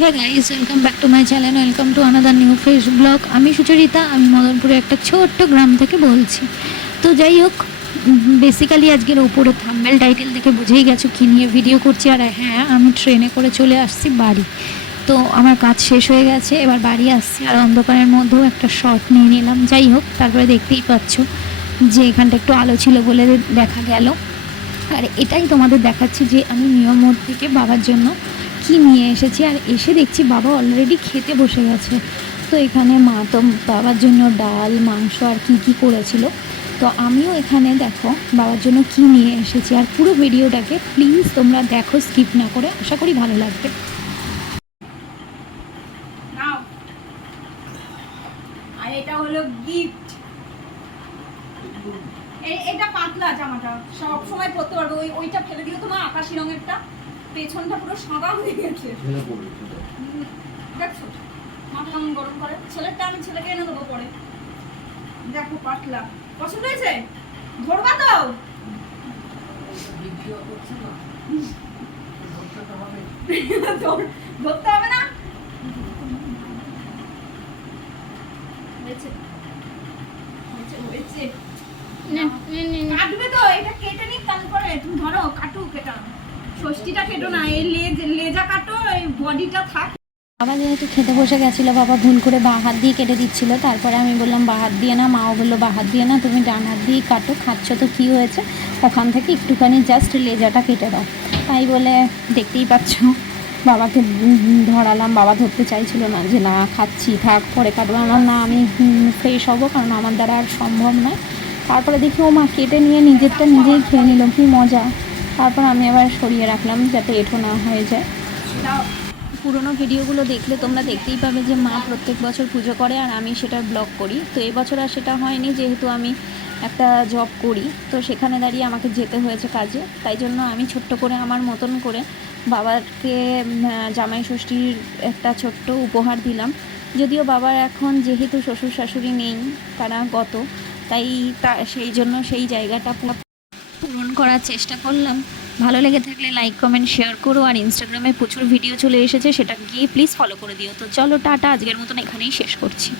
Hey guys, welcome back to my channel, welcome to another new fresh blog. আমি সুচরিতা, আমি মদনপুরে একটা ছোট্ট গ্রাম থেকে বলছি। তো যাই হোক, বেসিক্যালি আজকের উপরে থাম্বনেল টাইটেল দেখে বুঝেই গেছো কী নিয়ে ভিডিও করছি। আর হ্যাঁ, আমি ট্রেনে করে চলে আসছি বাড়ি। তো আমার কাজ শেষ হয়ে গেছে, এবার বাড়ি আসছি। আর অন্ধকারের মধ্যেও একটা শট নিয়ে নিলাম। যাই হোক, তারপরে দেখতেই পাচ্ছ যে এখানটা একটু আলো ছিল বলে দেখা গেল। আর এটাই তোমাদের দেখাচ্ছি যে আমি নিয়ম মোড় থেকে বাবার জন্য কি নিয়ে এসেছি। আর এসে দেখছি বাবা অলরেডি খেতে বসে গেছে। তো এখানে মা তো বাবার জন্য ডাল, মাংস আর কি কি করেছিল। তো আমিও এখানে দেখো বাবার জন্য কি নিয়ে এসেছি। আর পুরো ভিডিওটাকে প্লিজ তোমরা দেখো, স্কিপ না করে। আশা করি ভালো লাগবে। আর এটা হলো গিফট। এটা পাতলা জামাটা সব সময় পরতে পারবে। ওইটা ফেলে দিও, তোমার আকাশি রঙেরটা পেছনটা পুরো সাদা হয়ে গেছে। দেখছো মাথা কেমন গরম করে। ছেলেরটা আমি ছেলেকে এনে দেবো পরে। দেখো পাতলা, পছন্দ হয়েছে? ধরবা তো? ধরতে হবে না। কাটবে তো, এটা কেটে নি, তারপরে তুমি ধরো কাটুক। এটা ষষ্ঠীটা কেটো না, এই লেজা কাটো, এই বডিটা থাক। বাবা যেহেতু খেতে বসে গেছিলো, বাবা ভুল করে বাঁ হাত দিয়ে কেটে দিচ্ছিলো। তারপরে আমি বললাম বাঁ হাত দিয়ে না, মাও বললো বাঁ হাত দিয়ে না, তুমি ডান হাত দিয়েই কাটো। খাচ্ছ তো কী হয়েছে, ওখান থেকে একটুখানি জাস্ট লেজাটা কেটে দাও। তাই বলে দেখতেই পাচ্ছ বাবাকে ধরালাম। বাবা ধরতে চাইছিল না, যে না খাচ্ছি থাক পরে কাটবো। আমার না, আমি ফ্রেশ হবো, কারণ আমার দ্বারা আর সম্ভব নয়। তারপরে দেখি ও মা কেটে নিয়ে নিজেরটা নিজেই খেয়ে নিল, কী মজা। তারপর আমি আবার সরিয়ে রাখলাম যাতে এঁঠো না হয়ে যায়। পুরোনো ভিডিওগুলো দেখলে তোমরা দেখতেই পাবে যে মা প্রত্যেক বছর পুজো করে আর আমি সেটার ব্লগ করি। তো এবছর আর সেটা হয়নি, যেহেতু আমি একটা জব করি, তো সেখানে দাঁড়িয়ে আমাকে যেতে হয়েছে কাজে। তাই জন্য আমি ছোট্ট করে আমার মতন করে বাবাকে জামাই ষষ্ঠীর একটা ছোট্ট উপহার দিলাম। যদিও বাবার এখন যেহেতু শ্বশুর শাশুড়ি নেই, তারা গত, তাই সেই জন্য সেই জায়গাটা পূরণ করার চেষ্টা করলাম। ভালো লেগে থাকলে লাইক, কমেন্ট, শেয়ার করো। আর ইনস্টাগ্রামে প্রচুর ভিডিও চলে এসেছে, সেটা গিয়ে প্লিজ ফলো করে দিও। তো চলো টাটা, আজকের মতন এখানেই শেষ করছি।